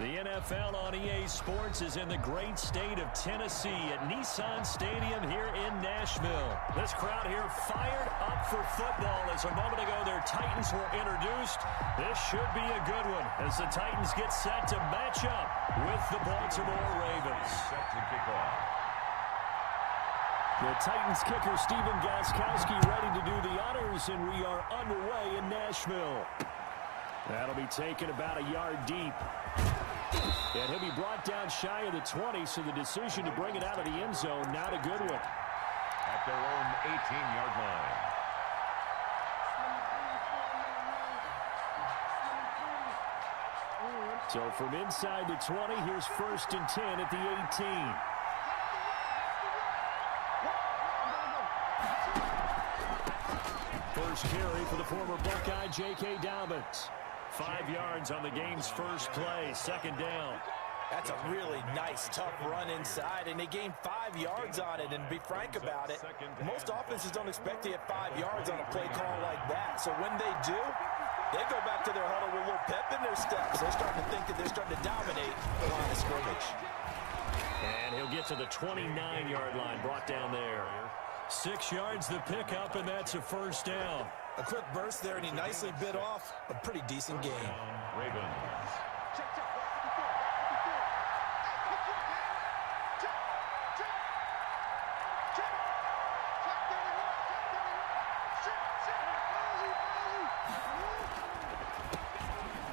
The NFL on EA Sports is in the great state of Tennessee at Nissan Stadium here in Nashville. This crowd here fired up for football as a moment ago their Titans were introduced. This should be a good one as the Titans get set to match up with the Baltimore Ravens. Set to kick off. The Titans kicker Stephen Gostkowski ready to do the honors, and we are underway in Nashville. That'll be taken about a yard deep. And he'll be brought down shy of the 20, so the decision to bring it out of the end zone, not a good one. At their own 18-yard line. So from inside the 20, here's 1st and 10 at the 18. First carry for the former Buckeye, J.K. Dobbins. 5 yards on the game's first play, 2nd down. That's a really nice, tough run inside, and they gained 5 yards on it. And to be frank about it, most offenses don't expect to get 5 yards on a play call like that. So when they do, they go back to their huddle with a little pep in their steps. They're starting to think that they're starting to dominate the line of scrimmage. And he'll get to the 29-yard line, brought down there. 6 yards the pickup, and that's a 1st down. A quick burst there, and he nicely bit off a pretty decent game. Ravens.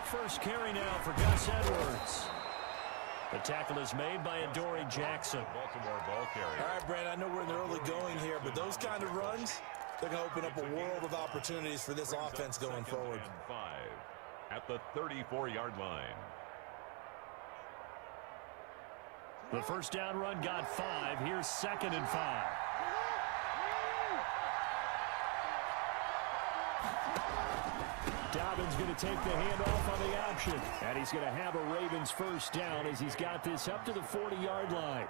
First carry now for Gus Edwards. The tackle is made by Adoree Jackson. Baltimore ball carrier. All right, Brandon, I know we're in the early going here, but those kind of runs, they're going to open up a world of opportunities for this offense going forward. 5 at the 34-yard line. The first down run got 5. Here's 2nd and 5. Dobbins going to take the handoff on the option. And he's going to have a Ravens first down as he's got this up to the 40-yard line.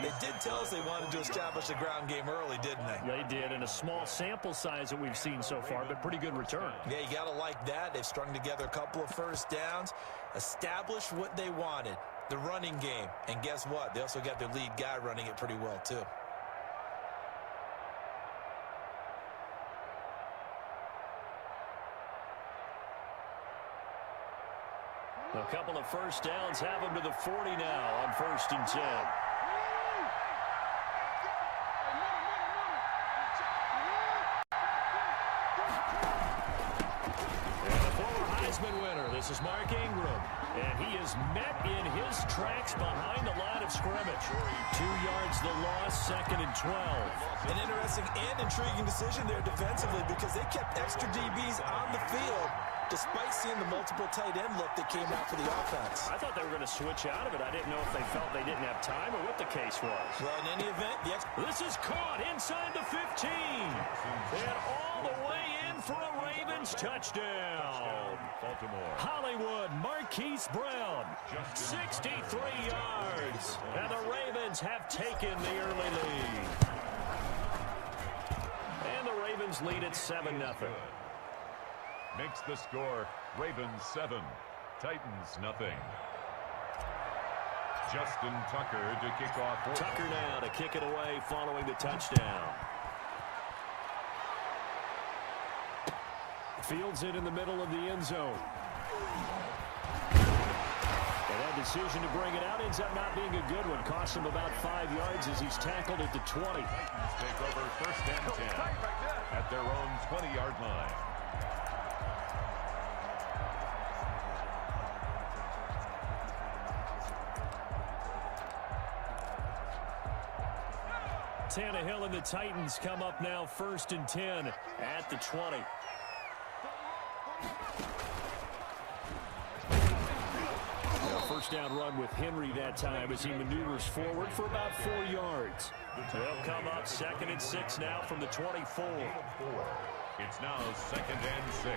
They did tell us they wanted to establish a ground game early, didn't they? They did, in a small sample size that we've seen so far, but pretty good return. Yeah, you got to like that. They've strung together a couple of first downs, established what they wanted, the running game. And guess what? They also got their lead guy running it pretty well, too. A couple of first downs have them to the 40 now on 1st and 10. And the former Heisman winner, this is Mark Ingram. And he is met in his tracks behind the line of scrimmage. 2 yards the loss, 2nd and 12. An interesting and intriguing decision there defensively because they kept extra DBs on the field despite seeing the multiple tight end look that came out for the offense. I thought they were going to switch out of it. I didn't know if they felt they didn't have time or what the case was. Well, in any event, this is caught inside the 15. And all the way in for a Ravens touchdown. Baltimore. Hollywood Marquise Brown, 63 yards. And the Ravens have taken the early lead. And the Ravens lead at 7-0. Makes the score Ravens 7, Titans nothing. Justin Tucker to kick off. Tucker now to kick it away following the touchdown. Fields it in the middle of the end zone. And that decision to bring it out ends up not being a good one. Costs him about 5 yards as he's tackled at the 20. Titans take over 1st and 10 at their own 20-yard line. Tannehill and the Titans come up now 1st and 10 at the 20. First down run with Henry that time as he maneuvers forward for about 4 yards. They'll come up 2nd and 6 now from the 24. It's now 2nd and 6.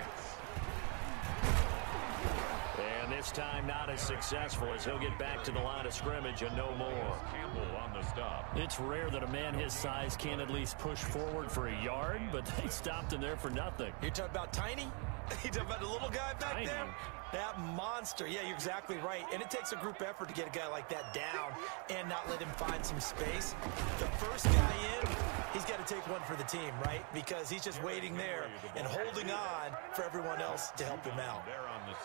And this time not as successful as he'll get back to the line of scrimmage and no more. Campbell on the stop. It's rare that a man his size can't at least push forward for a yard, but they stopped him there for nothing. You're talking about tiny? You talking about the little guy back Tiny. there? That monster. Yeah, you're exactly right. And it takes a group effort to get a guy like that down and not let him find some space. The first guy in, he's got to take one for the team, right? Because he's just waiting there and holding on for everyone else to help him out.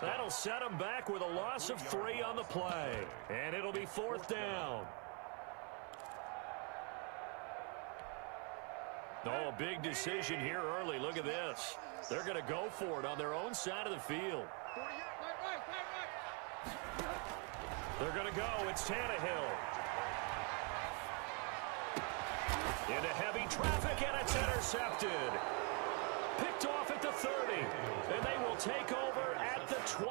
That'll set him back with a loss of 3 on the play. And it'll be 4th down. Oh, a big decision here early. Look at this. They're going to go for it on their own side of the field. They're going to go. It's Tannehill. Into heavy traffic, and it's intercepted. Picked off at the 30. And they will take over at the 20.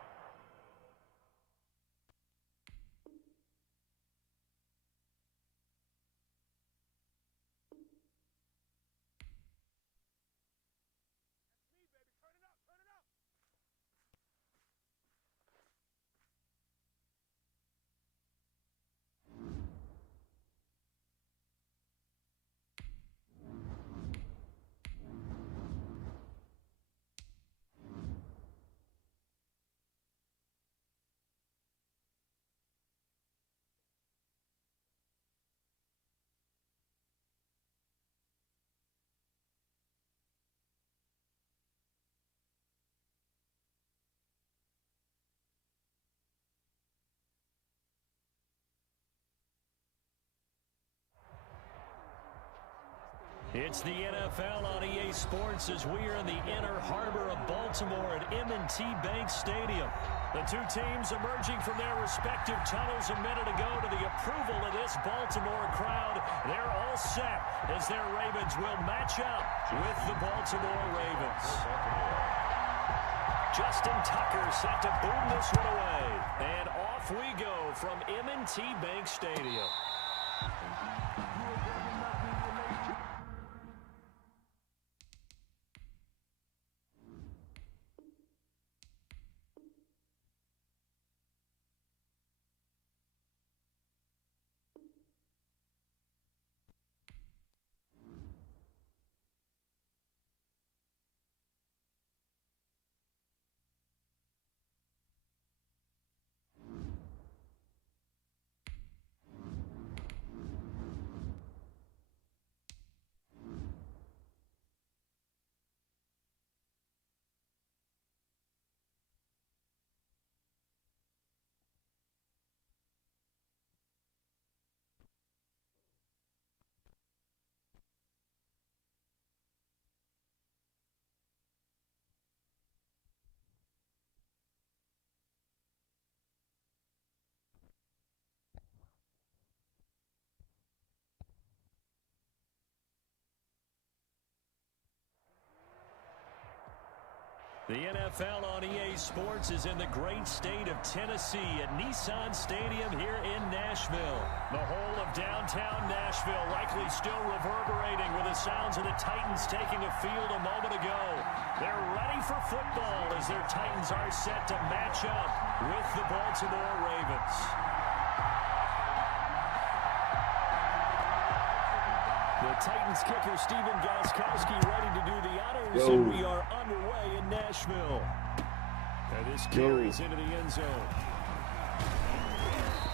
It's the NFL on EA Sports as we are in the inner harbor of Baltimore at M&T Bank Stadium. The two teams emerging from their respective tunnels a minute ago to the approval of this Baltimore crowd. They're all set as their Ravens will match up with the Baltimore Ravens. Justin Tucker set to boom this one away. And off we go from M&T Bank Stadium. The NFL on EA Sports is in the great state of Tennessee at Nissan Stadium here in Nashville. The whole of downtown Nashville likely still reverberating with the sounds of the Titans taking a field a moment ago. They're ready for football as their Titans are set to match up with the Baltimore Ravens. The Titans kicker, Stephen Gostkowski, ready to do the honors, and we are underway in Nashville. And this carries into the end zone.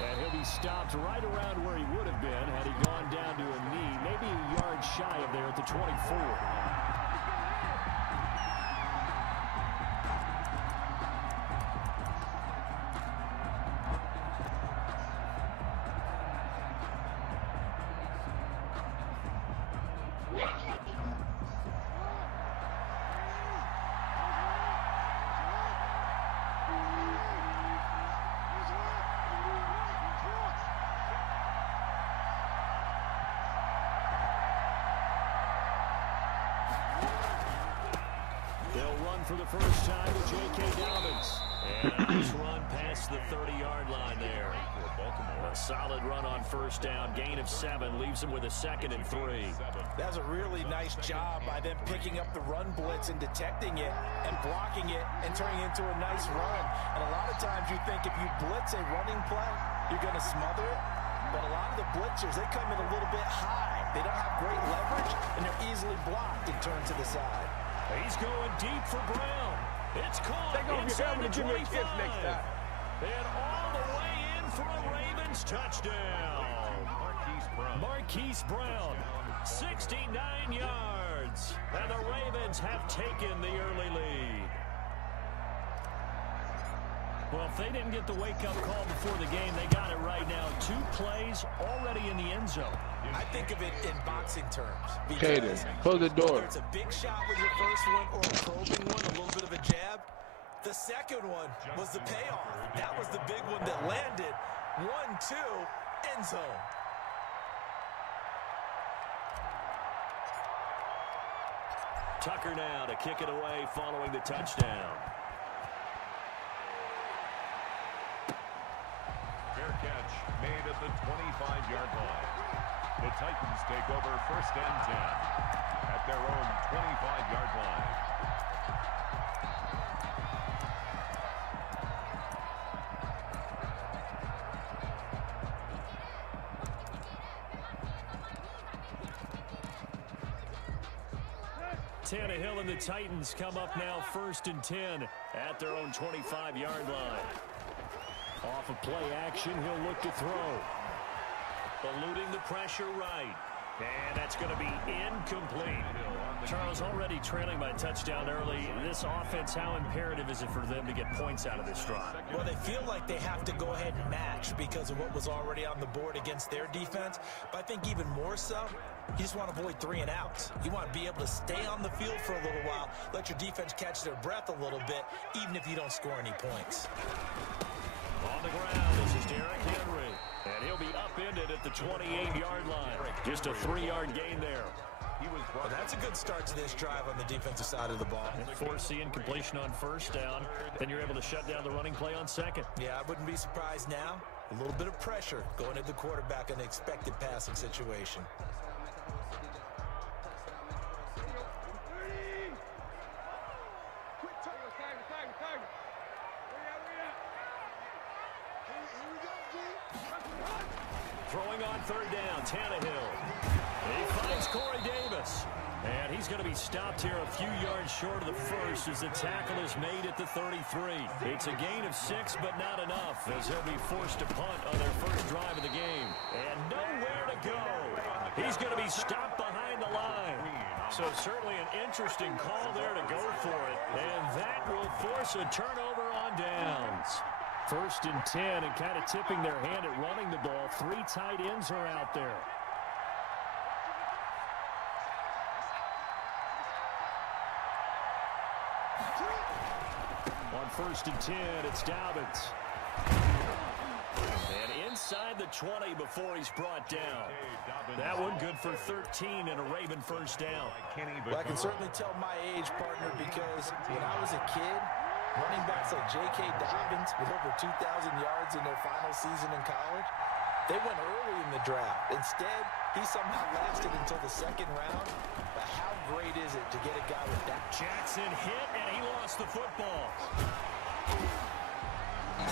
And he'll be stopped right around where he would have been had he gone down to a knee, maybe a yard shy of there at the 24. For the first time with J.K. Dobbins. And a nice run past the 30-yard line there. A solid run on first down. Gain of 7 leaves him with a 2nd and 3. That's a really nice job by them picking up the run blitz and detecting it and blocking it and turning it into a nice run. And a lot of times you think if you blitz a running play, you're going to smother it. But a lot of the blitzers, they come in a little bit high. They don't have great leverage, and they're easily blocked and turned to the side. He's going deep for Brown. It's caught inside the 25. And all the way in for a Ravens touchdown. Marquise Brown, 69 yards. And the Ravens have taken the early lead. Well, if they didn't get the wake-up call before the game, they got it right now. 2 plays already in the end zone. I think of it in boxing terms. Caden, close the door. Whether it's a big shot with your first one or a probing one, a little bit of a jab, the second one was the payoff. That was the big one that landed. 1-2, end zone. Tucker now to kick it away following the touchdown. Fair catch made at the 25-yard line. The Titans take over 1st and 10 at their own 25-yard line. Tannehill and the Titans come up now 1st and 10 at their own 25-yard line. Off of play action, he'll look to throw. Eluding the pressure right. And that's going to be incomplete. Charles, already trailing by a touchdown early. This offense, how imperative is it for them to get points out of this drive? Well, they feel like they have to go ahead and match because of what was already on the board against their defense. But I think even more so, you just want to avoid 3 and outs. You want to be able to stay on the field for a little while, let your defense catch their breath a little bit, even if you don't score any points. On the ground, this is Derrick Henry. And he'll be upended at the 28-yard line. Just a 3-yard gain there. Well, that's a good start to this drive on the defensive side of the ball. Force the incompletion on 1st down. Then you're able to shut down the running play on 2nd. Yeah, I wouldn't be surprised now. A little bit of pressure going at the quarterback in the expected passing situation. Throwing on 3rd down, Tannehill. He finds Corey Davis. And he's going to be stopped here a few yards short of the first as the tackle is made at the 33. It's a gain of 6, but not enough, as he'll be forced to punt on their first drive of the game. And nowhere to go. He's going to be stopped behind the line. So certainly an interesting call there to go for it. And that will force a turnover on downs. 1st and 10, and kind of tipping their hand at running the ball. 3 tight ends are out there. On 1st and 10, it's Dobbins. And inside the 20 before he's brought down. That one good for 13 and a Raven first down. Well, I can certainly tell my age, partner, because when I was a kid, running backs like J.K. Dobbins with over 2,000 yards in their final season in college, they went early in the draft. Instead, he somehow lasted until the 2nd round. But how great is it to get a guy with that? Jackson hit, and he lost the football.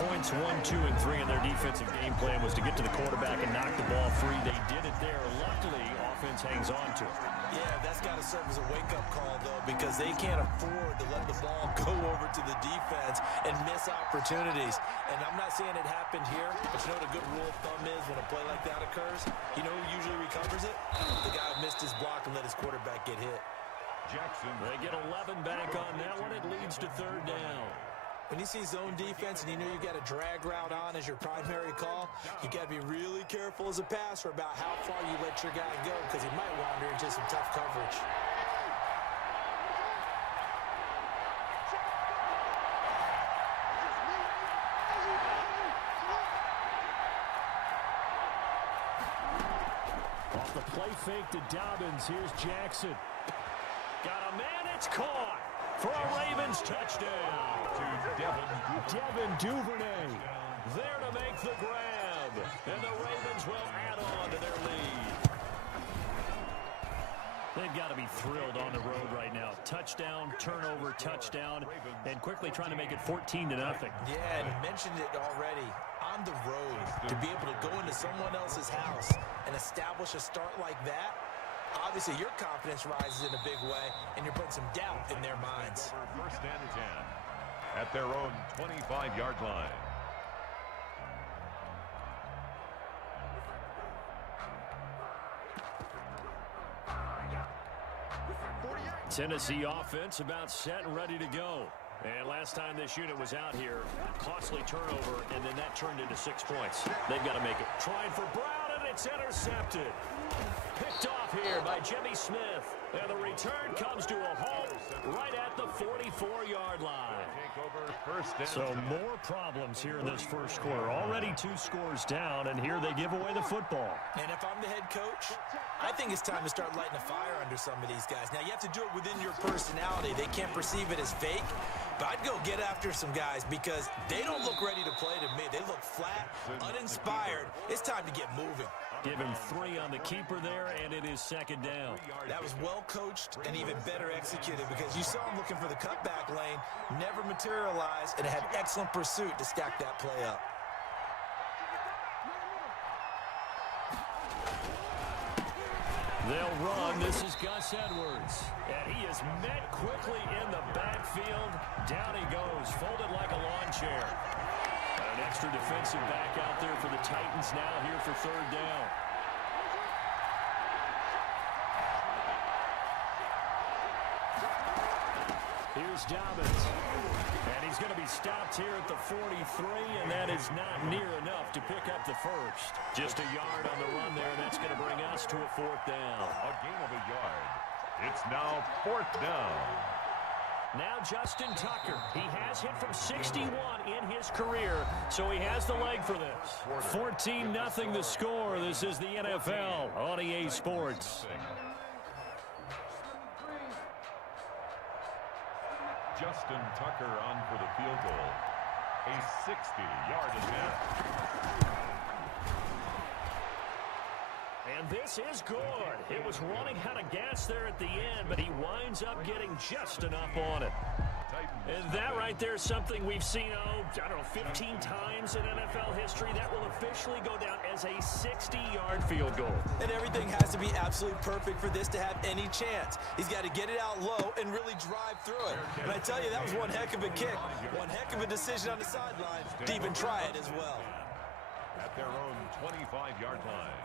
Points 1, 2, and 3 in their defensive game plan was to get to the quarterback and knock the ball free. They did it there. Luckily, offense hangs on to it. Yeah, that's got to serve as a wake-up call, though, because they can't afford to let the ball go over to the defense and miss opportunities. And I'm not saying it happened here, but you know what a good rule of thumb is when a play like that occurs? You know who usually recovers it? The guy who missed his block and let his quarterback get hit. Jackson. They get 11 back on that one. It leads to 3rd down. When you see zone defense and you know you got a drag route on as your primary call, you got to be really careful as a passer about how far you let your guy go because he might wander into some tough coverage. Off the play fake to Dobbins. Here's Jackson. Got a man. It's caught for a Ravens touchdown. Devin Duvernay there to make the grab. And the Ravens will add on to their lead. They've got to be thrilled on the road right now. Touchdown, turnover, touchdown, and quickly trying to make it 14-0. Yeah, and mentioned it already. On the road, to be able to go into someone else's house and establish a start like that, obviously your confidence rises in a big way, and you're putting some doubt in their minds. 1st and 10. at their own 25-yard line. Tennessee offense about set and ready to go. And last time this unit was out here, costly turnover, and then that turned into 6 points. They've got to make it. Trying for Brown, and it's intercepted. Picked off here by Jimmy Smith. And the return comes to a halt right at the 44-yard line. So more problems here in this first quarter. Already 2 scores down, and here they give away the football. And if I'm the head coach, I think it's time to start lighting a fire under some of these guys. Now, you have to do it within your personality. They can't perceive it as fake. But I'd go get after some guys because they don't look ready to play to me. They look flat, uninspired. It's time to get moving. Give him 3 on the keeper there, and it is second down. That was well coached and even better executed because you saw him looking for the cutback lane, never materialized, and had excellent pursuit to stack that play up. They'll run. This is Gus Edwards. And he is met quickly in the backfield. Down he goes, folded like a lawn chair. An extra defensive back out there for the Titans now here for third down. Here's Dobbins. And he's going to be stopped here at the 43, and that is not near enough to pick up the first. Just a yard on the run there, and that's going to bring us to a 4th down. A gain of a yard. It's now 4th down. Now Justin Tucker. He has hit from 61 in his career, so he has the leg for this. 14-0 the score. This is the NFL on EA Sports. Justin Tucker on for the field goal. A 60-yard attempt. And this is good. It was running out of gas there at the end, but he winds up getting just enough on it. And that right there is something we've seen, I don't know, 15 times in NFL history. That will officially go down as a 60-yard field goal. And everything has to be absolutely perfect for this to have any chance. He's got to get it out low and really drive through it. And I tell you, that was one heck of a kick. One heck of a decision on the sideline to even try it as well. At their own 25-yard line.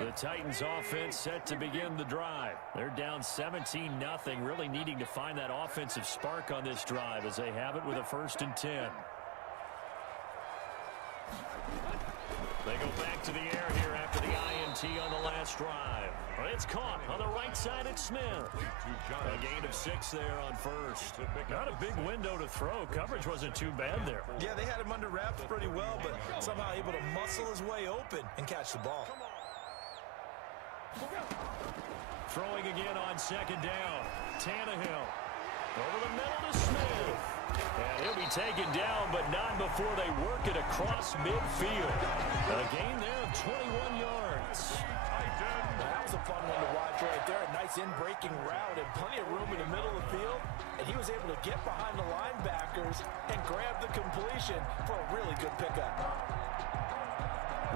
The Titans offense set to begin the drive. They're down 17-0, really needing to find that offensive spark on this drive as they have it with a 1st and 10. They go back to the air here after the INT on the last drive. It's caught on the right side at Smith. A gain of 6 there on 1st. Not a big window to throw. Coverage wasn't too bad there. Yeah, they had him under wraps pretty well, but somehow able to muscle his way open and catch the ball. Throwing again on 2nd down. Tannehill. Over the middle to Smith. And he'll be taken down, but not before they work it across midfield. A gain there of 21 yards. That was a fun one to watch right there. A nice in-breaking route and plenty of room in the middle of the field. And he was able to get behind the linebackers and grab the completion for a really good pickup.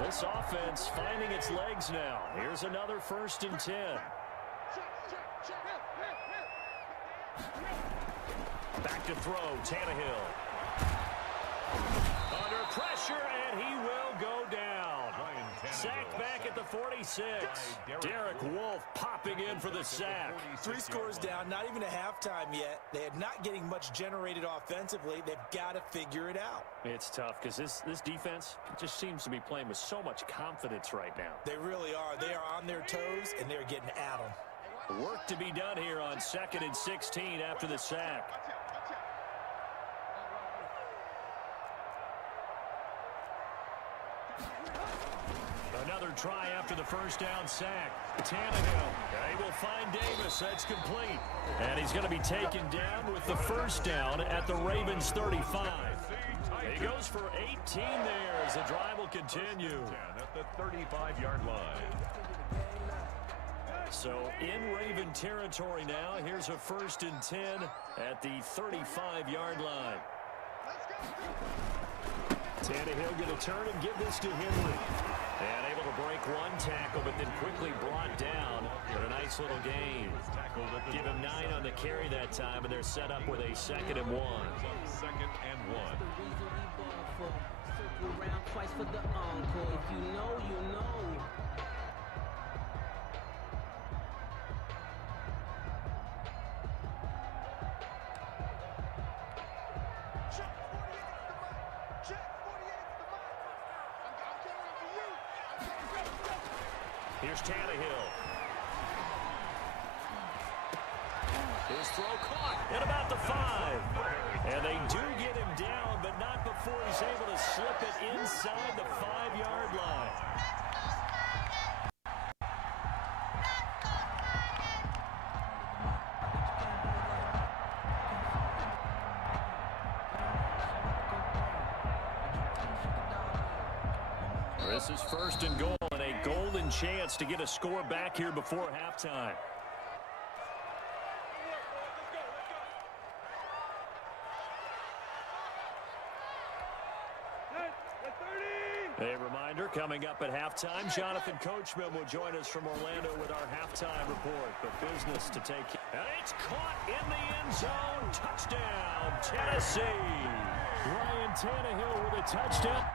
This offense finding its legs now. Here's another 1st and 10. Back to throw, Tannehill. Under pressure, and he will go down. Sacked back at the 46. Derek Wolfe popping in for the sack. 3 scores down, not even a halftime yet. They are not getting much generated offensively. They've got to figure it out. It's tough because this defense just seems to be playing with so much confidence right now. They really are. They are on their toes, and they're getting at them. Work to be done here on 2nd and 16 after the sack. Another try after the 1st down sack. Tannehill. They will find Davis. That's complete. And he's going to be taken down with the 1st down at the Ravens 35. He goes for 18 there as the drive will continue. At the 35-yard line. So in Raven territory now. Here's a 1st and 10 at the 35-yard line. Tannehill going to turn and give this to Henry. And able to break one tackle, but then quickly brought down. But a nice little game. Give him 9 on the carry that time, and they're set up with a 2nd and 1. Second and 1. Circle around twice for the encore. If you know, you know. Here's Tannehill. His throw caught at about the 5. And they do get him down, but not before he's able to slip it inside the 5-yard line. This is 1st and goal, and a golden chance to get a score back here before halftime. A reminder, coming up at halftime, Jonathan Coachman will join us from Orlando with our halftime report. But business to take. And it's caught in the end zone. Touchdown, Tennessee. Ryan Tannehill with a touchdown.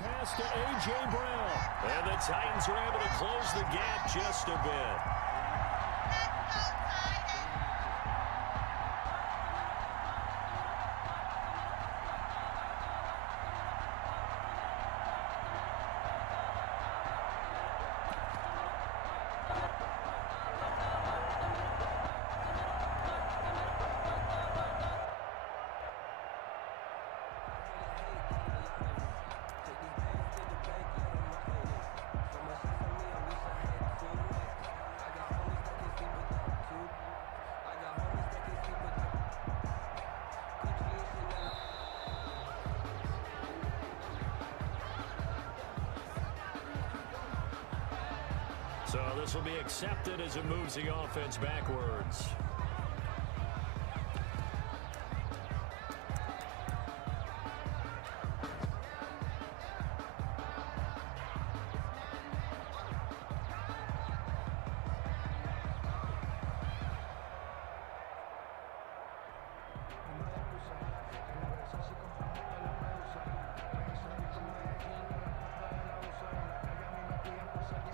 Pass to A.J. Brown. And the Titans are able to close the gap just a bit. So this will be accepted as it moves the offense backwards.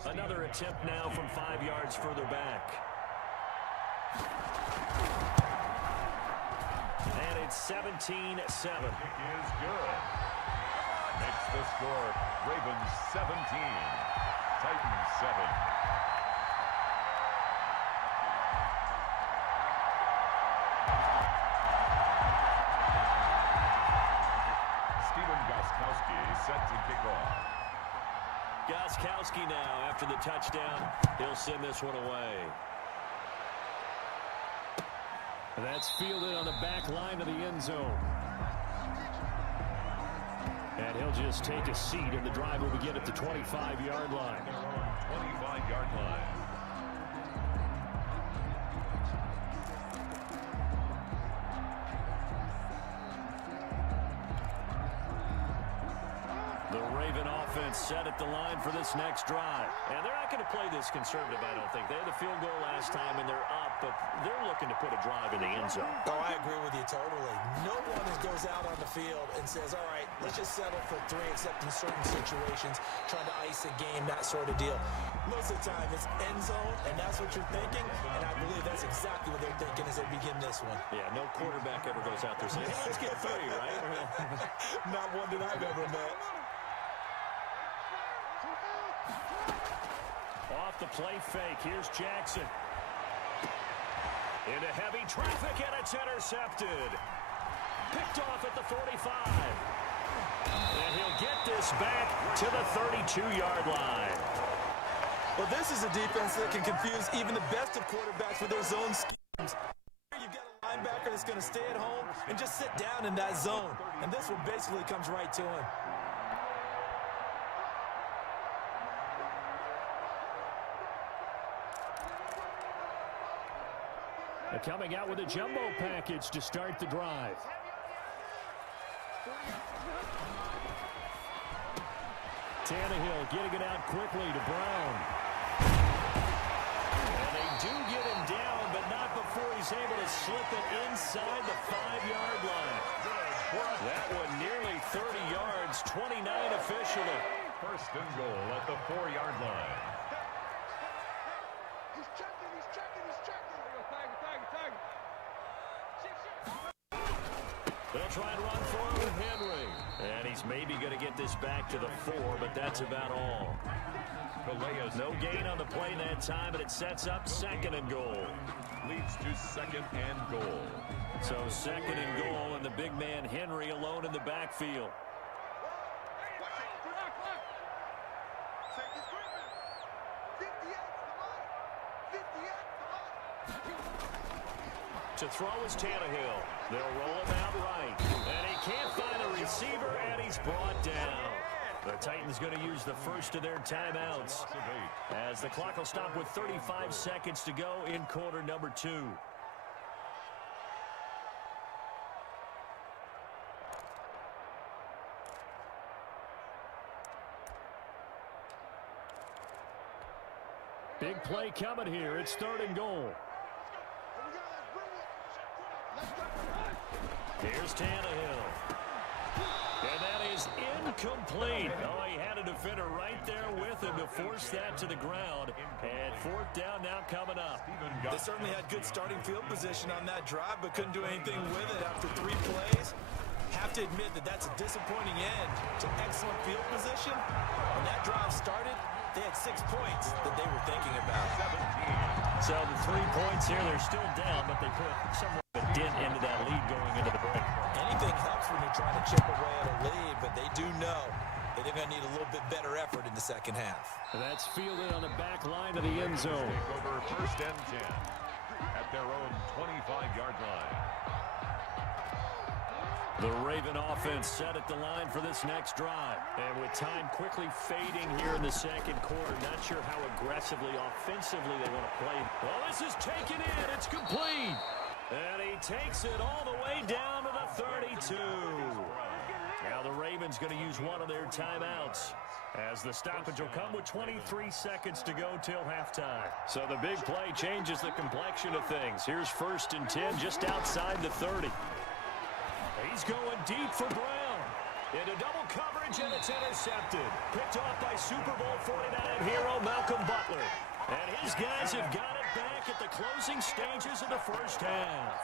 Another attempt now from 5 yards further back. And it's 17-7. Kick is good. Makes the score Ravens 17, Titans 7. Steven Gostkowski set to kick off. Gostkowski now, after the touchdown, he'll send this one away. That's fielded on the back line of the end zone. And he'll just take a seat, and the drive will begin at the 25-yard line. 25-yard line. The Raven offense set at the line for this next drive. And they're not going to play this conservative, I don't think. They had the field goal last time, and they're up, but they're looking to put a drive in the end zone. Oh, I agree with you totally. No one goes out on the field and says, all right, let's just settle for 3, except in certain situations, trying to ice a game, that sort of deal. Most of the time, it's end zone, and that's what you're thinking, and I believe that's exactly what they're thinking as they begin this one. Yeah, no quarterback ever goes out there saying, hey, let's get 3, right? Not one that I've ever met. Off the play fake, here's Jackson. Into heavy traffic, and it's intercepted. Picked off at the 45. And he'll get this back to the 32-yard line. Well, this is a defense that can confuse even the best of quarterbacks with their zone schemes. You've got a linebacker that's going to stay at home and just sit down in that zone. And this one basically comes right to him. They're coming out with a jumbo package to start the drive. Tannehill getting it out quickly to Brown. And they do get him down, but not before he's able to slip it inside the 5-yard line. That one nearly 30 yards, 29 officially. First and goal at the 4-yard line. He's checking. They'll try and run for it with Henry. And he's maybe going to get this back to the 4, but that's about all. No gain on the play that time, but it sets up second and goal. Leads to second and goal. So second and goal, and the big man Henry alone in the backfield. To throw is Tannehill. They'll roll him out right. And he can't find a receiver, and he's brought down. The Titans going to use the first of their timeouts as the clock will stop with 35 seconds to go in quarter number 2. Big play coming here. It's third and goal. Here's Tannehill. And that is incomplete. Oh, he had a defender right there with him to force that to the ground. And fourth down now coming up. They certainly had good starting field position on that drive, but couldn't do anything with it after 3 plays. Have to admit that that's a disappointing end to excellent field position. When that drive started, they had 6 points that they were thinking about. 17. So the 3 points here, they're still down, but they put somewhat of a dent into that lead going into the break. Anything helps when you're trying to chip away at a lead, but they do know that they're going to need a little bit better effort in the second half. And that's fielded on the back line of the end zone. Take over first and 10 at their own 25-yard line. The Raven offense set at the line for this next drive. And with time quickly fading here in the second quarter, not sure how aggressively, offensively they want to play. Well, this is taken in. It's complete. And he takes it all the way down to the 32. Now the Ravens going to use one of their timeouts, as the stoppage will come with 23 seconds to go till halftime. So the big play changes the complexion of things. Here's first and 10 just outside the 30. He's going deep for Brown. Into double coverage, and it's intercepted. Picked off by Super Bowl 49 hero Malcolm Butler. And his guys have got it back at the closing stages of the first half.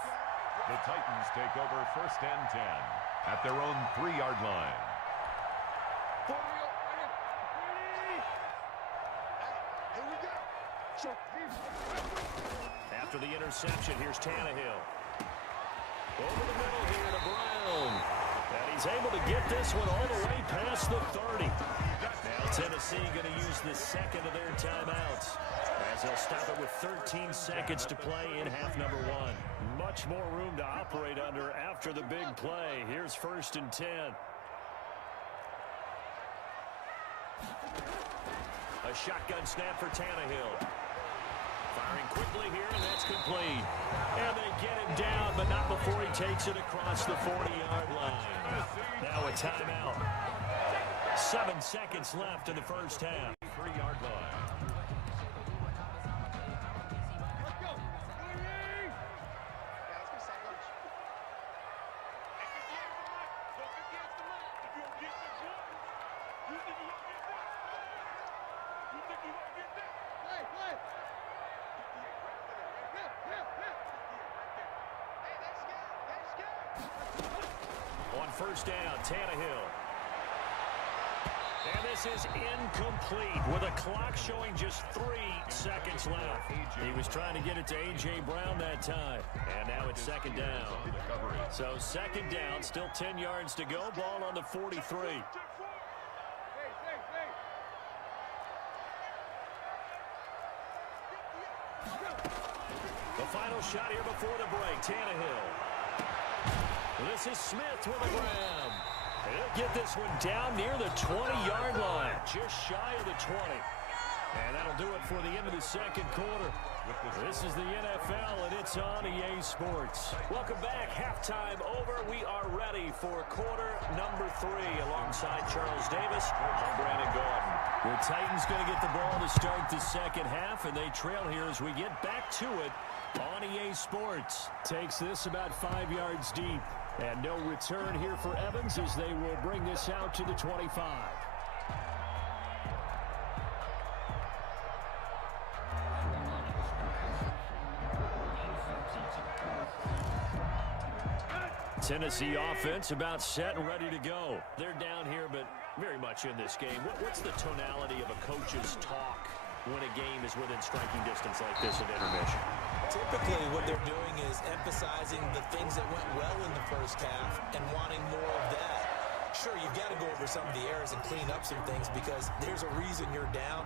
The Titans take over first and 10 at their own 3-yard line. After the interception, here's Tannehill. Over the middle here to Brown. And he's able to get this one all the way past the 30. Now Tennessee going to use the second of their timeouts, as they'll stop it with 13 seconds to play in half number 1. Much more room to operate under after the big play. Here's first and 10. A shotgun snap for Tannehill. Firing quickly here, and that's complete. And they get him down, but not before he takes it across the 40-yard line. Now a timeout. 7 seconds left in the first half. 3-yard line. On first down, Tannehill. And this is incomplete with a clock showing just 3 seconds left. He was trying to get it to A.J. Brown that time. And now it's second down. So second down, still 10 yards to go. Ball on the 43. The final shot here before the break. Tannehill. This is Smith with a grab. He'll get this one down near the 20-yard line. Just shy of the 20. And that'll do it for the end of the second quarter. This is the NFL, and it's on EA Sports. Welcome back. Halftime over. We are ready for quarter number 3. Alongside Charles Davis, I'm Brandon Gordon. The Titans going to get the ball to start the second half, and they trail here as we get back to it on EA Sports. Takes this about 5 yards deep. And no return here for Evans as they will bring this out to the 25. Tennessee offense about set and ready to go. They're down here, but very much in this game. What's the tonality of a coach's talk when a game is within striking distance like this at intermission? Typically, what they're doing is emphasizing the things that went well in the first half and wanting more of that. Sure, you've got to go over some of the errors and clean up some things because there's a reason you're down.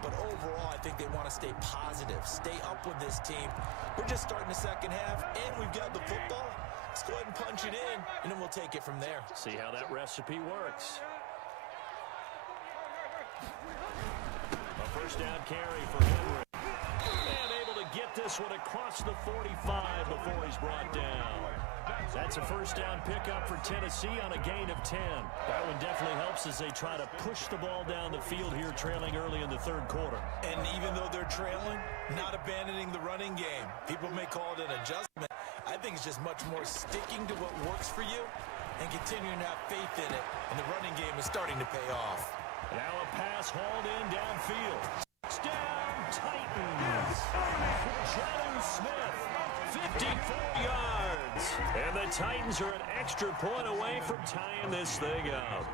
But overall, I think they want to stay positive, stay up with this team. We're just starting the second half, and we've got the football. Let's go ahead and punch it in, and then we'll take it from there. See how that recipe works. A first down carry for Henry. And able to get this one across the 45 before he's brought down. That's a first down pickup for Tennessee on a gain of 10. That one definitely helps as they try to push the ball down the field here, trailing early in the third quarter. And even though they're trailing, not abandoning the running game. People may call it an adjustment. I think it's just much more sticking to what works for you and continuing to have faith in it. And the running game is starting to pay off. Now a pass hauled in downfield. Touchdown, Titans. Jonnu Smith, 54 yards. And the Titans are an extra point away from tying this thing up.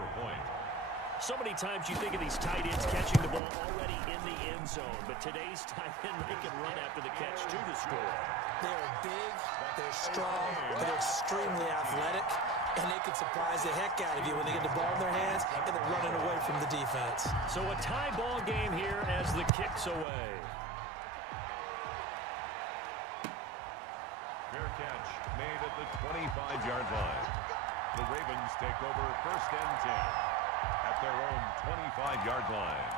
So many times you think of these tight ends catching the ball already in the end zone, but today's tight end, they can run after the catch to the score. They're big, they're strong, they're extremely athletic, and they can surprise the heck out of you when they get the ball in their hands and they're running away from the defense. So a tie ball game here as the kick's away. Fair catch made at the 25-yard line. The Ravens take over first and 10 at their own 25-yard line.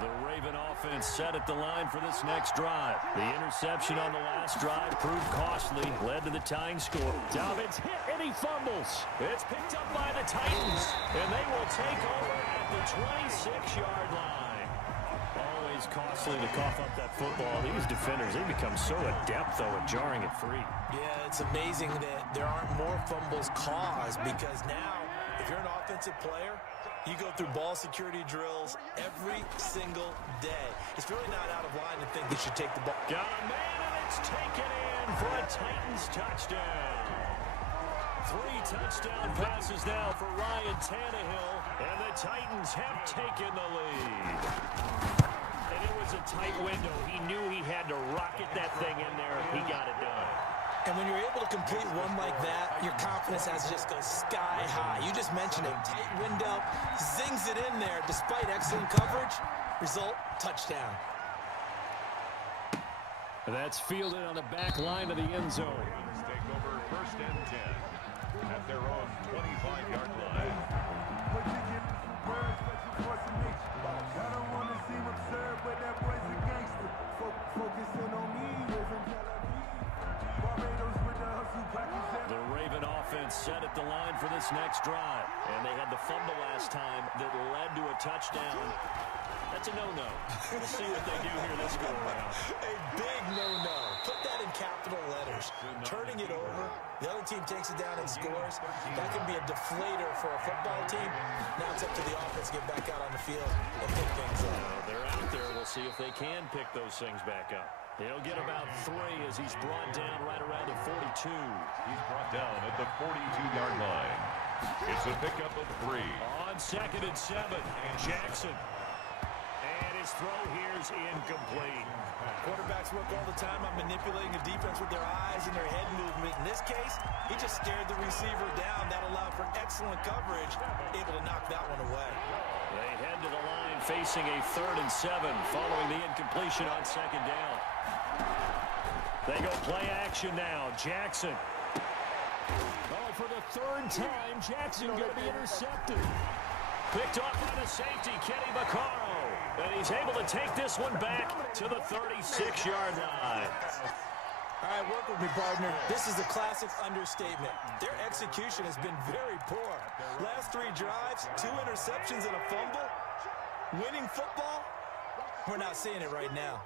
The Raven offense set at the line for this next drive. The interception on the last drive proved costly, led to the tying score. Dobbins hit and he fumbles. It's picked up by the Titans, and they will take over at the 26-yard line. Always costly to cough up that football. These defenders, they become so adept, though, at jarring it free. Yeah, it's amazing that there aren't more fumbles caused because now, if you're an offensive player, you go through ball security drills every single day. It's really not out of line to think they should take the ball. Got a man, and it's taken in for a Titans touchdown. 3 touchdown passes now for Ryan Tannehill, and the Titans have taken the lead. And it was a tight window. He knew he had to rocket that thing in there. He got it done. And when you're able to complete one like that, your confidence has to just go sky high. You just mentioned it. Tight window, zings it in there despite excellent coverage. Result, touchdown. That's fielded on the back line of the end zone. Ravens take over first and 10 at their own 25-yard line. The Raven offense set at the line for this next drive. And they had the fumble last time that led to a touchdown. That's a no-no. We'll see what they do here this go around. A big no-no. Put that in capital letters. Turning it over. The other team takes it down and scores. That can be a deflator for a football team. Now it's up to the offense to get back out on the field and pick things up. They're out there. We'll see if they can pick those things back up. He'll get about 3 as he's brought down right around the 42. He's brought down at the 42-yard line. It's a pickup of 3. On 2nd and 7, Jackson. And his throw here's incomplete. Quarterbacks work all the time on manipulating a defense with their eyes and their head movement. In this case, he just stared the receiver down. That allowed for excellent coverage, able to knock that one away. They head to the line facing a 3rd and 7 following the incompletion on 2nd down. They go play action now. Jackson. Oh, for the 3rd time, Jackson going to be intercepted. Picked off by the safety, Kenny Vaccaro. And he's able to take this one back to the 36-yard line. All right, work with me, partner. This is a classic understatement. Their execution has been very poor. Last 3 drives, 2 interceptions and a fumble. Winning football? We're not seeing it right now.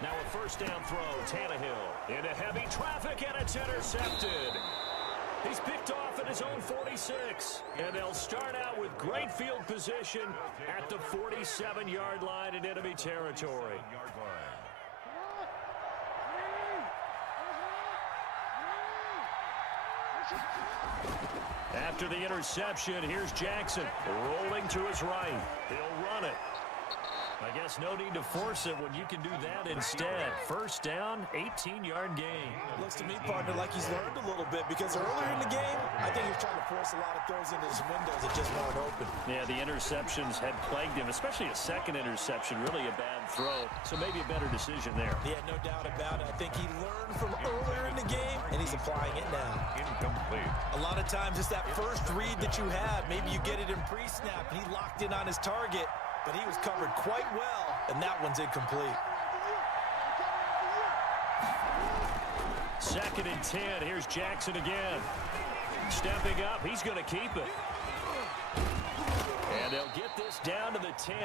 Now a 1st down throw, Tannehill into heavy traffic, and it's intercepted. He's picked off at his own 46, and they'll start out with great field position at the 47-yard line in enemy territory. After the interception, here's Jackson rolling to his right. He'll run it. I guess no need to force it when you can do that instead. 1st down, 18-yard gain. Looks to me, partner, like he's learned a little bit because earlier in the game, I think he was trying to force a lot of throws into his windows that just weren't open. Yeah, the interceptions had plagued him, especially a 2nd interception, really a bad throw. So maybe a better decision there. Yeah, no doubt about it. I think he learned from earlier in the game, and he's applying it now. Incomplete. A lot of times it's that first read that you have. Maybe you get it in pre-snap, and he locked in on his target. But he was covered quite well, and that one's incomplete. 2nd and 10. Here's Jackson again. Stepping up. He's going to keep it. And they'll get this down to the 10.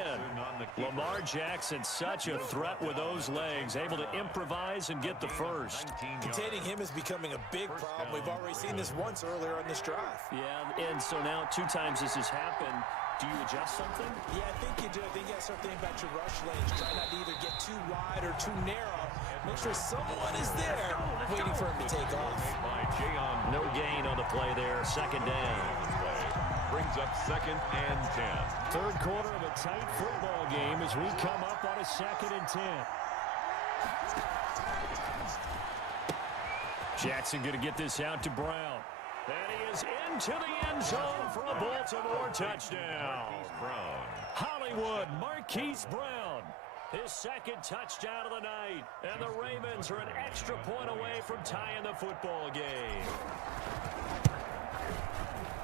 Lamar Jackson, such a threat with those legs, able to improvise and get the 1st. Containing him is becoming a big problem. We've already seen this once earlier on this drive. Yeah, and so now 2 times this has happened. Do you adjust something? Yeah, I think you do. I think you got to start thinking about your rush lanes. Try not to either get too wide or too narrow. Make sure someone is there waiting for him to take off. No gain on the play there. 2nd down. Brings up 2nd and 10. 3rd quarter of a tight football game as we come up on a 2nd and 10. Jackson going to get this out to Brown. And he is into the end zone for a Baltimore touchdown. Hollywood, Marquise Brown. His 2nd touchdown of the night. And the Ravens are an extra point away from tying the football game.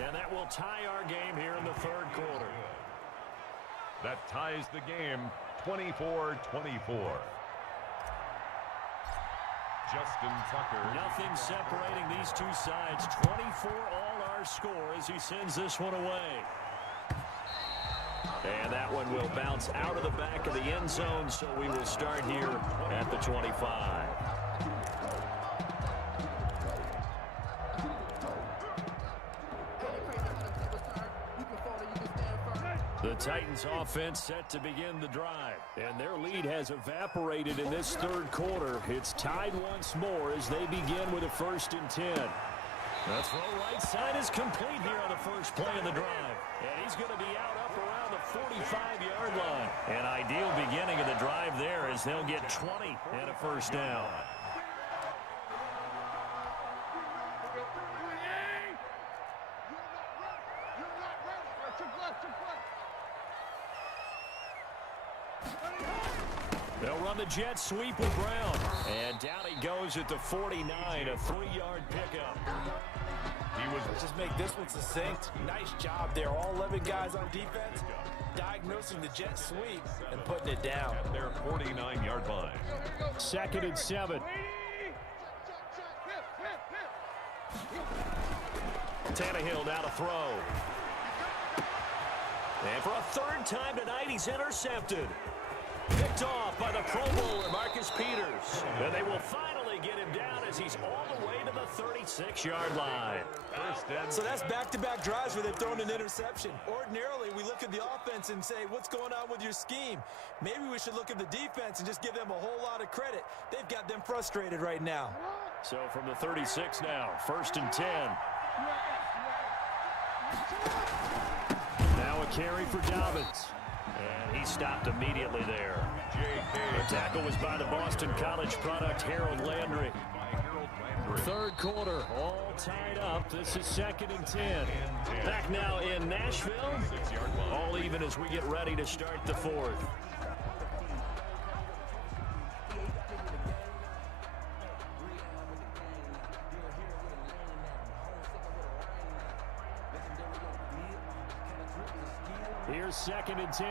And that will tie our game here in the 3rd quarter. That ties the game 24-24. Justin Tucker. Nothing separating these 2 sides. 24 all our score as he sends this one away. And that one will bounce out of the back of the end zone, so we will start here at the 25. The Titans offense set to begin the drive, and their lead has evaporated in this 3rd quarter. It's tied once more as they begin with a 1st and 10. The throw right side is complete here on the first play of the drive, and he's going to be out up around the 45-yard line. An ideal beginning of the drive there as they'll get 20 and a 1st down. They'll run the jet sweep with Brown. And down he goes at the 49, a 3-yard pickup. Just make this one succinct. Nice job there. All 11 guys on defense diagnosing the jet sweep and putting it down. At their 49-yard line. 2nd and 7. Tannehill now to throw. And for a 3rd time tonight, he's intercepted. Picked off by the Pro Bowler, Marcus Peters. And they will finally get him down as he's all the way to the 36-yard line. So that's back-to-back drives where they've thrown an interception. Ordinarily, we look at the offense and say, what's going on with your scheme? Maybe we should look at the defense and just give them a whole lot of credit. They've got them frustrated right now. So from the 36 now, 1st and 10. Now a carry for Dobbins. And he stopped immediately there. The tackle was by the Boston College product, Harold Landry. 3rd quarter, all tied up. This is 2nd and 10. Back now in Nashville. All even as we get ready to start the 4th. Here's 2nd and 10.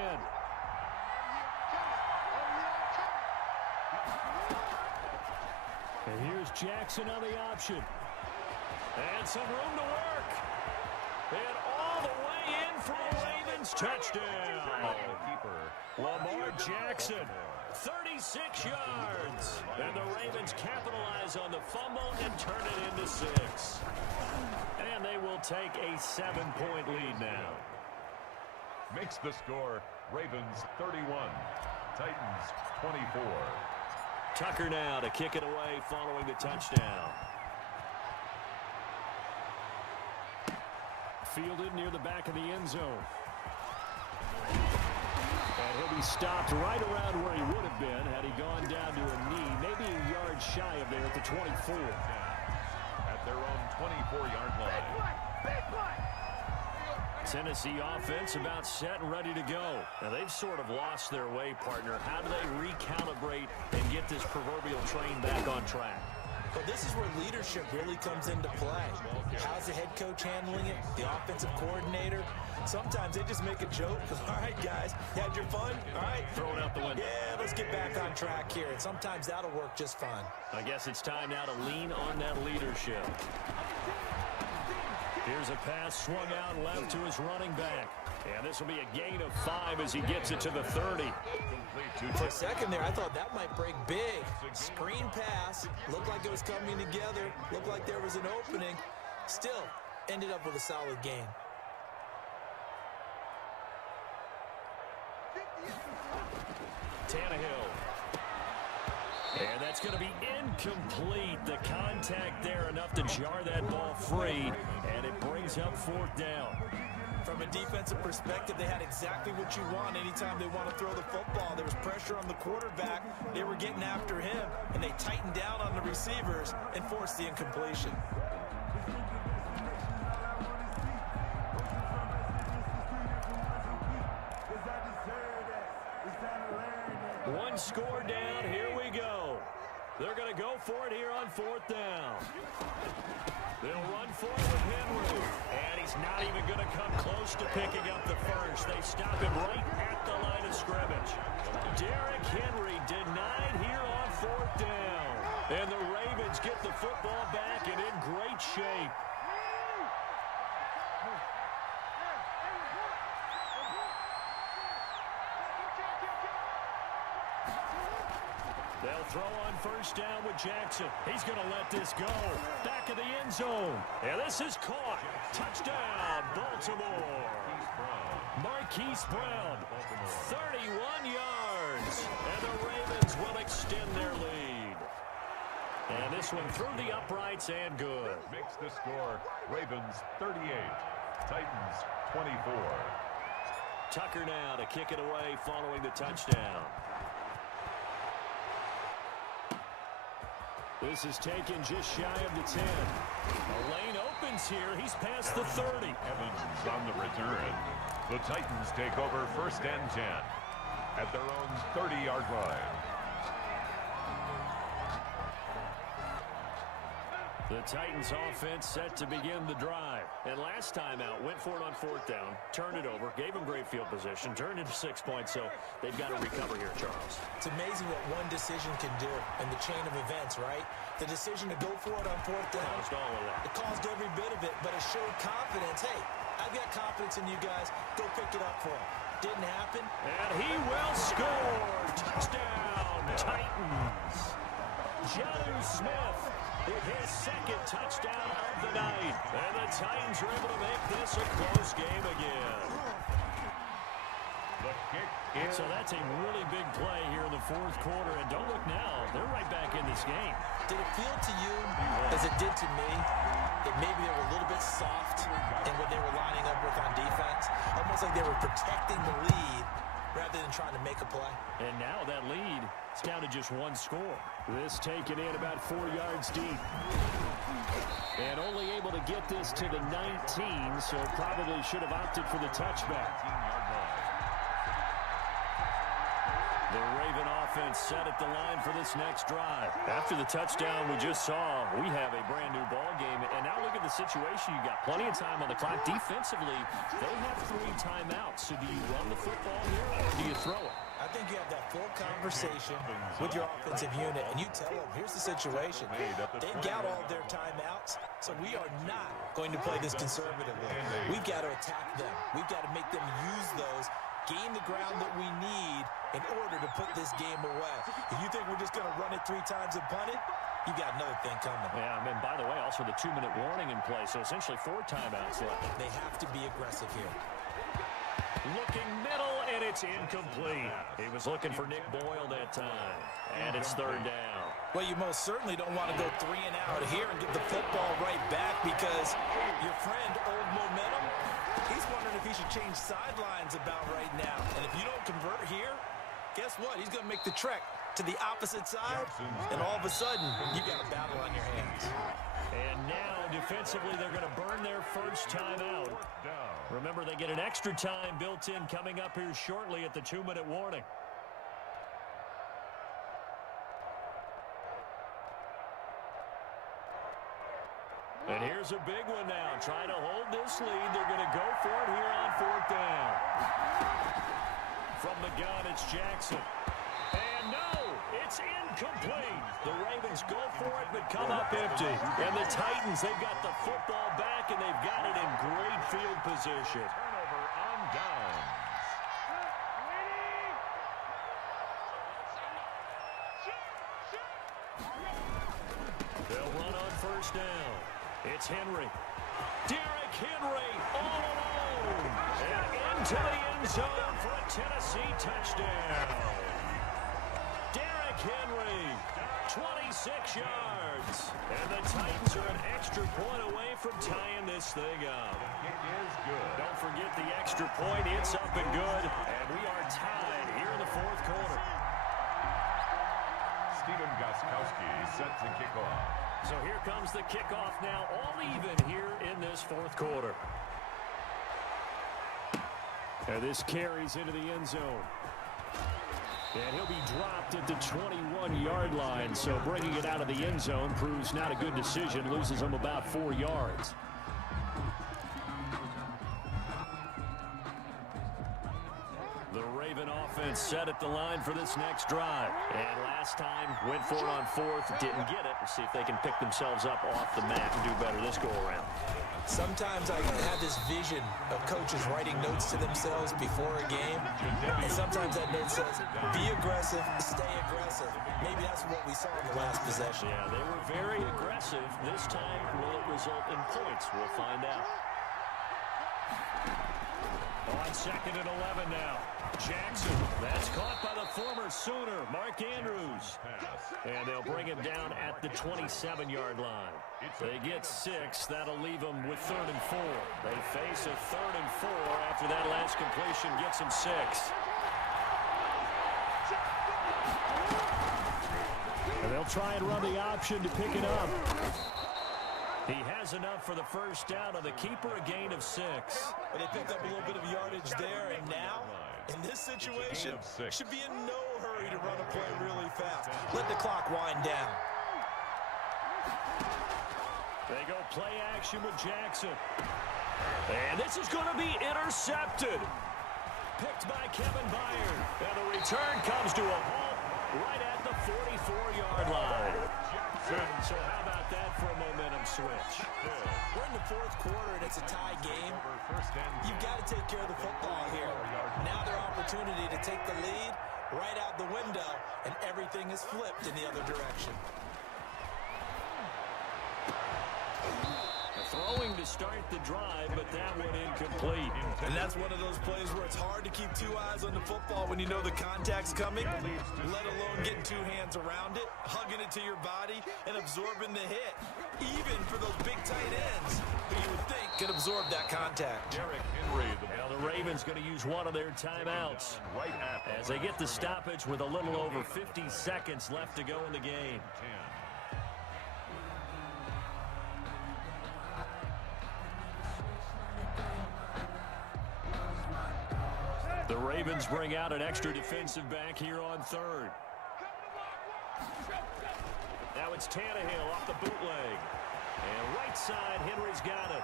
And here's Jackson on the option. And some room to work. And all the way in for a Ravens touchdown. Lamar Jackson, 36 yards. And the Ravens capitalize on the fumble and turn it into 6. And they will take a 7-point lead now. Makes the score, Ravens 31, Titans 24. Tucker now to kick it away following the touchdown. Fielded near the back of the end zone. And he'll be stopped right around where he would have been had he gone down to a knee, maybe a yard shy of there at the 24. At their own 24-yard line. Tennessee offense about set and ready to go. Now, they've sort of lost their way, partner. How do they recalibrate and get this proverbial train back on track? Well, this is where leadership really comes into play. How's the head coach handling it? The offensive coordinator? Sometimes they just make a joke. All right, guys, you had your fun? All right. Throw it out the window. Yeah, let's get back on track here. And sometimes that'll work just fine. I guess it's time now to lean on that leadership. Here's a pass swung out left to his running back. And this will be a gain of 5 as he gets it to the 30. For a second there, I thought that might break big. Screen pass. Looked like it was coming together. Looked like there was an opening. Still, ended up with a solid gain. Tannehill. And that's going to be incomplete. The contact there enough to jar that ball free. And it brings up 4th down. From a defensive perspective, they had exactly what you want anytime they want to throw the football. There was pressure on the quarterback. They were getting after him, and they tightened down on the receivers and forced the incompletion. One score down. Here we go. They're going to go for it here on 4th down. They'll run for it with Henry. And he's not even going to come close to picking up the first. They stop him right at the line of scrimmage. Derrick Henry denied here on 4th down. And the Ravens get the football back and in great shape. They'll throw on 1st down with Jackson. He's going to let this go. Back of the end zone. And this is caught. Touchdown, Baltimore. Marquise Brown, 31 yards. And the Ravens will extend their lead. And this one through the uprights and good. Makes the score, Ravens 38, Titans 24. Tucker now to kick it away following the touchdown. This is taken just shy of the 10. The lane opens here. He's past the 30. Evans on the return. The Titans take over 1st and 10 at their own 30-yard line. The Titans offense set to begin the drive. And last time out, went for it on 4th down, turned it over, gave them great field position, turned into 6 points, so they've got to recover here, Charles. It's amazing what one decision can do in the chain of events, right? The decision to go for it on 4th down. Caused all of that. It caused every bit of it, but it showed confidence. Hey, I've got confidence in you guys. Go pick it up for him. Didn't happen. And he will score. Touchdown, Titans. Jonnu Smith with his second touchdown of the night. And the Titans are able to make this a close game again. The kick is... So that's a really big play here in the fourth quarter. And don't look now, they're right back in this game. Did it feel to you, as it did to me, that maybe they were a little bit soft in what they were lining up with on defense? Almost like they were protecting the lead rather than trying to make a play. And now that lead is down to just one score. This taken in about 4 yards deep. And only able to get this to the 19, so probably should have opted for the touchback. The Raven offense set at the line for this next drive. After the touchdown we just saw, we have a brand new ball game. And now look at the situation. You got plenty of time on the clock. Defensively, they have 3 timeouts. So do you run the football here or do you throw it? I think you have that full conversation with your offensive unit, and you tell them, here's the situation. They've got all their timeouts, so we are not going to play this conservatively. We've got to attack them. We've got to make them use those, gain the ground that we need in order to put this game away. If you think we're just going to run it 3 times and punt it, you got another thing coming. Yeah, and by the way, also the 2-minute warning in play, so essentially 4 timeouts left. They have to be aggressive here. Looking middle, and it's incomplete. He was looking for Nick Boyle that time, and it's 3rd down. Well, you most certainly don't want to go 3 and out here and get the football right back because your friend, Old Momentum, he's wondering if he should change sidelines about right now. And if you don't convert here, guess what? He's going to make the trek to the opposite side, and all of a sudden, you got a battle on your hands. And now, defensively, they're going to burn their first timeout. Remember, they get an extra time built in coming up here shortly at the 2-minute warning. And here's a big one now. Trying to hold this lead. They're going to go for it here on 4th down. From the gun, it's Jackson. And no, it's incomplete. The Ravens go for it, but come up empty. And the Titans, they've got the football back, and they've got it in great field position. Turnover on downs. They'll run on 1st down. It's Henry. Derrick Henry all alone. And into the end zone for a Tennessee touchdown. Derrick Henry, 26 yards. And the Titans are an extra point away from tying this thing up. It is good. Don't forget the extra point. It's up and good. And we are tied here in the 4th quarter. Stephen Gostkowski set to kick off. So here comes the kickoff now, all even here in this 4th quarter. And this carries into the end zone. And he'll be dropped at the 21-yard line, so bringing it out of the end zone proves not a good decision, loses him about 4 yards. The Raven offense set at the line for this next drive. And last time, went for it on 4th, didn't get it. We'll see if they can pick themselves up off the mat and do better this go-around. Sometimes I have this vision of coaches writing notes to themselves before a game, and sometimes that note says, be aggressive, stay aggressive. Maybe that's what we saw in the last possession. Yeah, they were very aggressive. This time, will it result in points? We'll find out. On 2nd and 11 now. Jackson, that's caught by the former Sooner, Mark Andrews. And they'll bring him down at the 27-yard line. They get 6. That'll leave them with 3rd and 4. They face a 3rd and 4 after that last completion gets them 6. And they'll try and run the option to pick it up. He has enough for the first down on the keeper, a gain of 6. But they picked up a little bit of yardage there, and now, in this situation, should be in no hurry to run a play really fast. Let the clock wind down. They go play action with Jackson. And this is going to be intercepted. Picked by Kevin Byard. And the return comes to a halt right at the 44-yard line. So how about that for a momentum switch? We're in the 4th quarter, and it's a tie game. You've got to take care of the football here. Now their opportunity to take the lead right out the window, and everything is flipped in the other direction. Throwing to start the drive, but that one incomplete. And that's one of those plays where it's hard to keep two eyes on the football when you know the contact's coming, let alone getting two hands around it, hugging it to your body, and absorbing the hit, even for those big tight ends who you would think could absorb that contact. Derrick Henry. Now the Ravens going to use one of their timeouts as they get the stoppage with a little over 50 seconds left to go in the game. The Ravens bring out an extra defensive back here on third. Now it's Tannehill off the bootleg. And right side, Henry's got it.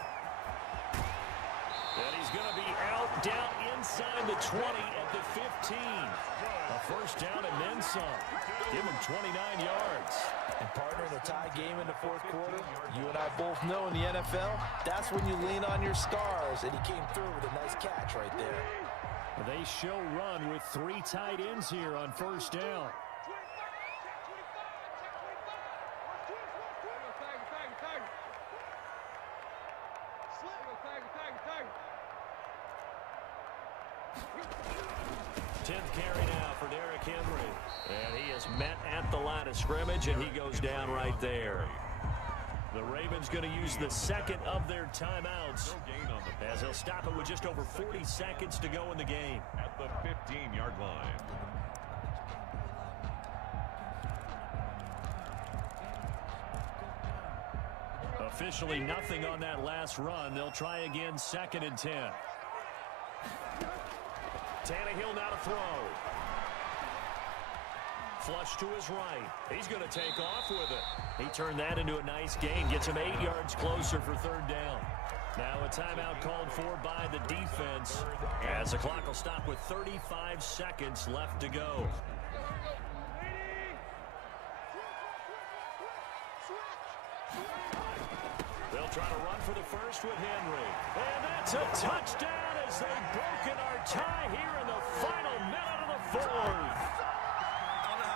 And he's going to be out, down inside the 20 at the 15. A first down and then some. Give him 29 yards. And partner, in a tie game in the fourth quarter, you and I both know in the NFL, that's when you lean on your stars. And he came through with a nice catch right there. They show run with three tight ends here on first down. Tenth carry now for Derrick Henry. And he is met at the line of scrimmage, and he goes down right there. The Ravens going to use the second of their timeouts as they'll stop it with just over 40 seconds to go in the game. At the 15-yard line. Officially nothing on that last run. They'll try again, 2nd and 10. Tannehill now to throw. Flush to his right. He's going to take off with it. He turned that into a nice gain. Gets him 8 yards closer for third down. Now a timeout called for by the defense as the clock will stop with 35 seconds left to go. They'll try to run for the first with Henry. And that's a touchdown as they've broken our tie here in the final minute of the fourth.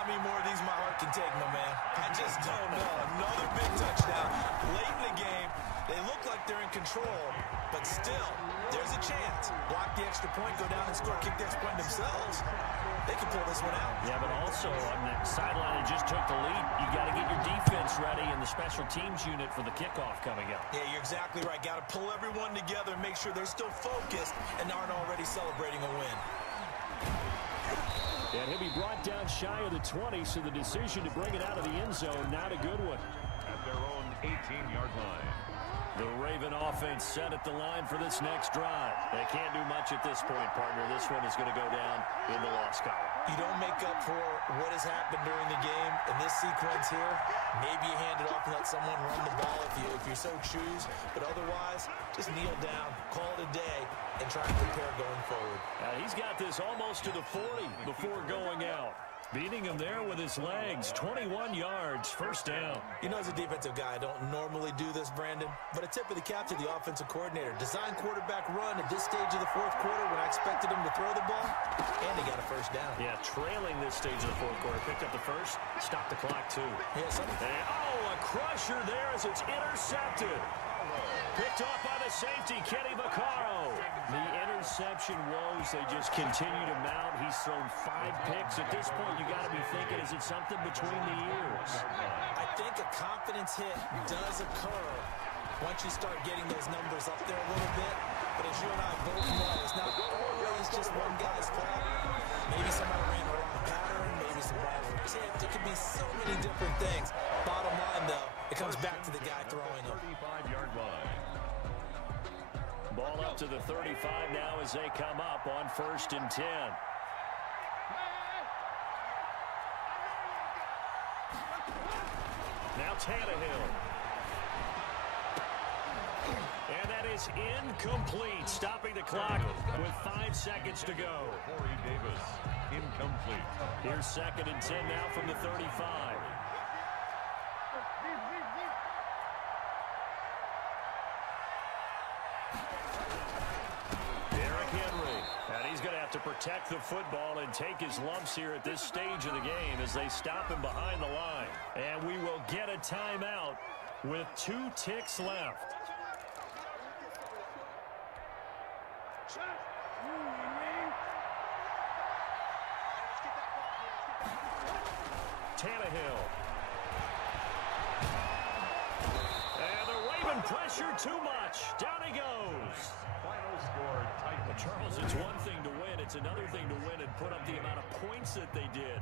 How many more of these my heart can take, my man? I just don't know. Another big touchdown late in the game. They look like they're in control, but still, there's a chance. Block the extra point, go down and score, kick the extra point themselves. They can pull this one out. Yeah, but also on that sideline that just took the lead, you got to get your defense ready and the special teams unit for the kickoff coming up. Yeah, you're exactly right. Got to pull everyone together and make sure they're still focused and aren't already celebrating a win. And he'll be brought down shy of the 20, so the decision to bring it out of the end zone, not a good one. At their own 18-yard line. The Raven offense set at the line for this next drive. They can't do much at this point, partner. This one is going to go down in the loss column. You don't make up for what has happened during the game. In this sequence here, maybe you hand it off and let someone run the ball if you so choose. But otherwise, just kneel down, call it a day, and try and prepare going forward. He's got this almost to the 40 before going out. Beating him there with his legs. 21 yards, first down. You know, as a defensive guy, I don't normally do this, Brandon, but a tip of the cap to the offensive coordinator. Design quarterback run at this stage of the fourth quarter when I expected him to throw the ball, and he got a first down. Yeah, trailing this stage of the fourth quarter. Picked up the first, stopped the clock, too. Yes, and, a crusher there as it's intercepted. Picked off by the safety, Kenny Vaccaro. The interception woes, they just continue to mount. He's thrown 5 picks. At this point, you got to be thinking, is it something between the ears? I think a confidence hit does occur once you start getting those numbers up there a little bit. But as you and I both know, it's not always just one guy's fault. Maybe somebody ran the wrong pattern. Maybe some balls were tipped. It could be so many different things. Bottom line, though, it comes back to the guy throwing them. 35-yard line. Ball up to the 35 now as they come up on 1st and 10. Now Tannehill. And that is incomplete, stopping the clock with 5 seconds to go. Corey Davis, incomplete. Here's 2nd and 10 now from the 35. To protect the football and take his lumps here at this stage of the game as they stop him behind the line. And we will get a timeout with 2 ticks left. Tannehill. And the Raven pressure too much. Down he goes. Final score, Titans. Charles, it's one thing to win. It's another thing to win and put up the amount of points that they did.